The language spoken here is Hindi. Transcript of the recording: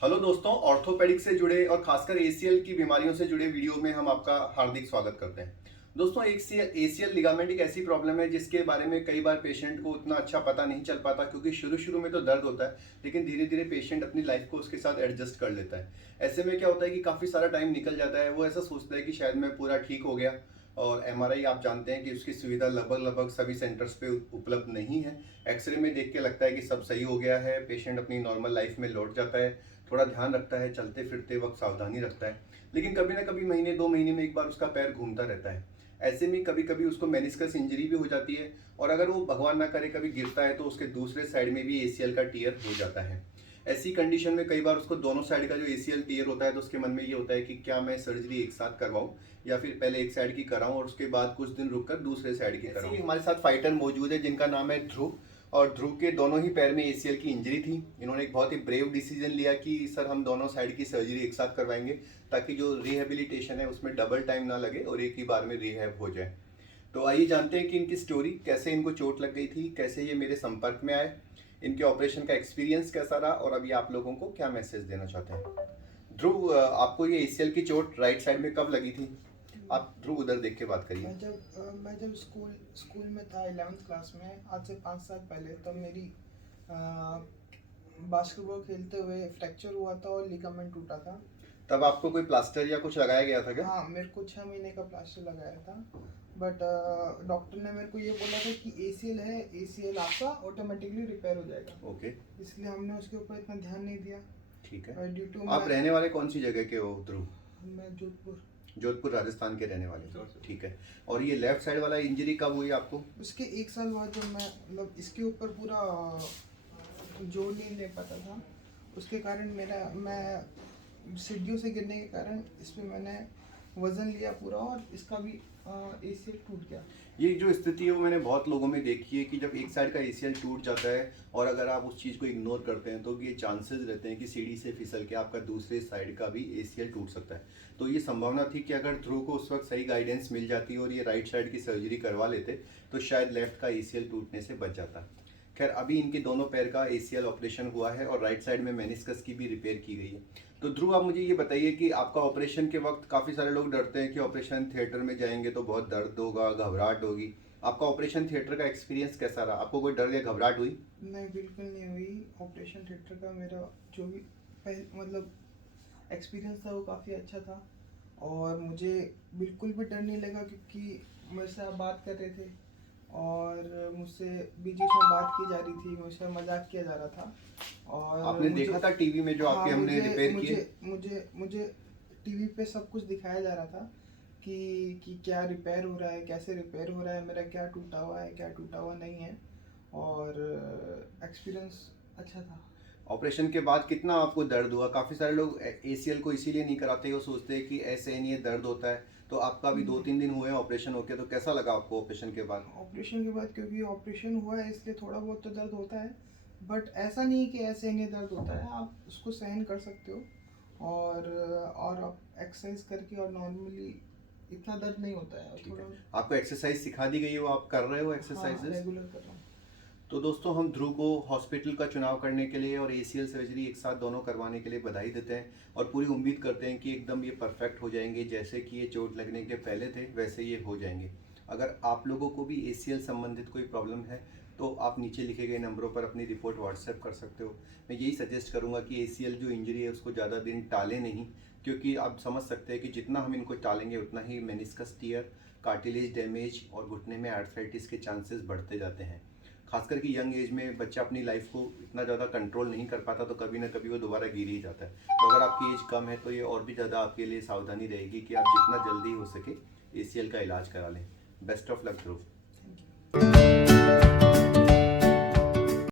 हेलो दोस्तों, ऑर्थोपेडिक से जुड़े और खासकर एसीएल की बीमारियों से जुड़े वीडियो में हम आपका हार्दिक स्वागत करते हैं। दोस्तों, एक एसीएल लिगामेंट एक ऐसी प्रॉब्लम है जिसके बारे में कई बार पेशेंट को उतना अच्छा पता नहीं चल पाता, क्योंकि शुरू शुरू में तो दर्द होता है, लेकिन धीरे धीरे पेशेंट अपनी लाइफ को उसके साथ एडजस्ट कर लेता है। ऐसे में क्या होता है कि काफ़ी सारा टाइम निकल जाता है। वो ऐसा सोचता है कि शायद मैं पूरा ठीक हो गया। और एमआरआई आप जानते हैं कि उसकी सुविधा लगभग लगभग सभी सेंटर्स पे उपलब्ध नहीं है। एक्सरे में देख के लगता है कि सब सही हो गया है, पेशेंट अपनी नॉर्मल लाइफ में लौट जाता है, थोड़ा ध्यान रखता है, चलते फिरते वक्त सावधानी रखता है, लेकिन कभी ना कभी महीने 2 महीने में एक बार उसका पैर घूमता रहता है। ऐसे में कभी कभी उसको मेनिस्कस इंजरी भी हो जाती है, और अगर वो भगवान ना करे कभी गिरता है तो उसके दूसरे साइड में भी एसीएल का टीयर हो जाता है। ऐसी कंडीशन में कई बार उसको दोनों साइड का जो एसीएल टीयर होता है तो उसके मन में ये होता है कि क्या मैं सर्जरी एक साथ करवाऊं, या फिर पहले एक साइड की कराऊं और उसके बाद कुछ दिन रुककर दूसरे साइड की कराऊं। हमारे साथ फाइटर मौजूद है जिनका नाम है ध्रुव, और ध्रुव के दोनों ही पैर में एसीएल की इंजरी थी। इन्होंने एक बहुत ही ब्रेव डिसीजन लिया कि सर हम दोनों साइड की सर्जरी एक साथ करवाएंगे, ताकि जो रिहेबिलिटेशन है उसमें डबल टाइम ना लगे और एक ही बार में रिहैब हो जाए। तो आइए जानते हैं कि इनकी स्टोरी, कैसे इनको चोट लग गई थी, कैसे ये मेरे संपर्क में आए, इनके ऑपरेशन का एक्सपीरियंस कैसा रहा, और अभी आप लोगों को क्या मैसेज देना चाहते हैं। ध्रुव, आपको ये एसीएल की चोट राइट साइड में कब लगी थी? आप ध्रुव उधर देख के बात करिए। मैं जब स्कूल में था 11th क्लास में, आज से 5 साल पहले, तब मेरी बास्केटबॉल खेलते हुए फ्रैक्चर हुआ था और लिगामेंट टूटा था। तब आपको कोई प्लास्टर या कुछ लगाया गया था क्या? हाँ, मेरे को 6 महीने का प्लास्टर लगाया था, बट डॉक्टर ने मेरे को ये बोला था कि एसीएल है, एसीएल आपका ऑटोमेटिकली रिपेयर हो जाएगा। ओके, इसलिए हमने उसके ऊपर इतना ध्यान नहीं दिया। ठीक है। ड्यू टू आप रहने वाले कौन सी जगह के हो ध्रुव? मैं जोधपुर। जोधपुर राजस्थान के रहने वाले, ठीक है। और ये लेफ्ट साइड वाला इंजरी कब हुई आपको? उसके 1 साल बाद, जब मैं मतलब इसके ऊपर पूरा जोर नहीं ले पाता था, उसके कारण मैं सीढ़ियों से गिरने के कारण इस पे मैंने वजन लिया पूरा, और इसका भी एसीएल टूट गया। ये जो स्थिति है वो मैंने बहुत लोगों में देखी है कि जब एक साइड का एसीएल टूट जाता है और अगर आप उस चीज़ को इग्नोर करते हैं तो ये चांसेस रहते हैं कि सीढ़ी से फिसल के आपका दूसरे साइड का भी एसीएल टूट सकता है। तो ये संभावना थी कि अगर ध्रुव को उस वक्त सही गाइडेंस मिल जाती और ये राइट साइड की सर्जरी करवा लेते तो शायद लेफ्ट का एसीएल टूटने से बच जाता। खैर, अभी इनके दोनों पैर का एसीएल ऑपरेशन हुआ है और राइट साइड में मेनिस्कस की भी रिपेयर की गई है। तो ध्रुव, आप मुझे ये बताइए कि आपका ऑपरेशन के वक्त काफ़ी सारे लोग डरते हैं कि ऑपरेशन थिएटर में जाएंगे तो बहुत दर्द होगा, घबराहट होगी। आपका ऑपरेशन थिएटर का एक्सपीरियंस कैसा रहा? आपको कोई डर या घबराहट हुई? नहीं, बिल्कुल नहीं हुई। ऑपरेशन थिएटर का मेरा जो भी मतलब एक्सपीरियंस था वो काफ़ी अच्छा था, और मुझे बिल्कुल भी डर नहीं लगा, क्योंकि मेरे से आप बात कर रहे थे और मुझसे बीच बीच में बात की जा रही थी, मुझसे मजाक किया जा रहा था। और आपने देखा था टीवी में जो आपके हमने रिपेयर किए? मुझे मुझे टीवी पे सब कुछ दिखाया जा रहा था कि क्या रिपेयर हो रहा है, कैसे रिपेयर हो रहा है, मेरा क्या टूटा हुआ है, क्या टूटा हुआ नहीं है, और एक्सपीरियंस अच्छा था। ऑपरेशन के बाद कितना आपको दर्द हुआ? काफ़ी सारे लोग एसीएल को इसीलिए नहीं कराते, वो सोचते हैं कि ऐसे नहीं, ये दर्द होता है। तो आपका भी 2-3 दिन हुए ऑपरेशन होके, तो कैसा लगा आपको ऑपरेशन के बाद? ऑपरेशन के बाद, क्योंकि ऑपरेशन हुआ है इसलिए थोड़ा बहुत तो दर्द होता है, बट ऐसा नहीं कि ऐसे नहीं दर्द होता है, आप उसको सहन कर सकते हो। और आप एक्सरसाइज करके, और नॉर्मली इतना दर्द नहीं होता है। ठीक है। आपको एक्सरसाइज सिखा दी गई है, वो आप कर रहे हो एक्सरसाइजेस? रेगुलर कर रहा हूँ। तो दोस्तों, हम ध्रुव को हॉस्पिटल का चुनाव करने के लिए और एसीएल सर्जरी एक साथ दोनों करवाने के लिए बधाई देते हैं, और पूरी उम्मीद करते हैं कि एकदम ये परफेक्ट हो जाएंगे। जैसे कि ये चोट लगने के पहले थे वैसे ये हो जाएंगे। अगर आप लोगों को भी एसीएल संबंधित कोई प्रॉब्लम है तो आप नीचे लिखे गए नंबरों पर अपनी रिपोर्ट व्हाट्सएप कर सकते हो। मैं यही सजेस्ट करूँगा कि एसीएल जो इंजरी है उसको ज़्यादा दिन टालें नहीं, क्योंकि आप समझ सकते हैं कि जितना हम इनको टालेंगे उतना ही मेनिस्कस टीयर, कार्टिलेज डैमेज और घुटने में आर्थराइटिस के चांसेस बढ़ते जाते हैं। खासकर कि यंग एज में बच्चा अपनी लाइफ को इतना ज़्यादा कंट्रोल नहीं कर पाता, तो कभी ना कभी वो दोबारा गिर ही जाता है। तो अगर आपकी एज कम है तो ये और भी ज़्यादा आपके लिए सावधानी रहेगी कि आप जितना जल्दी हो सके एसीएल का इलाज करा लें। Best of luck Dhruv. Thank you.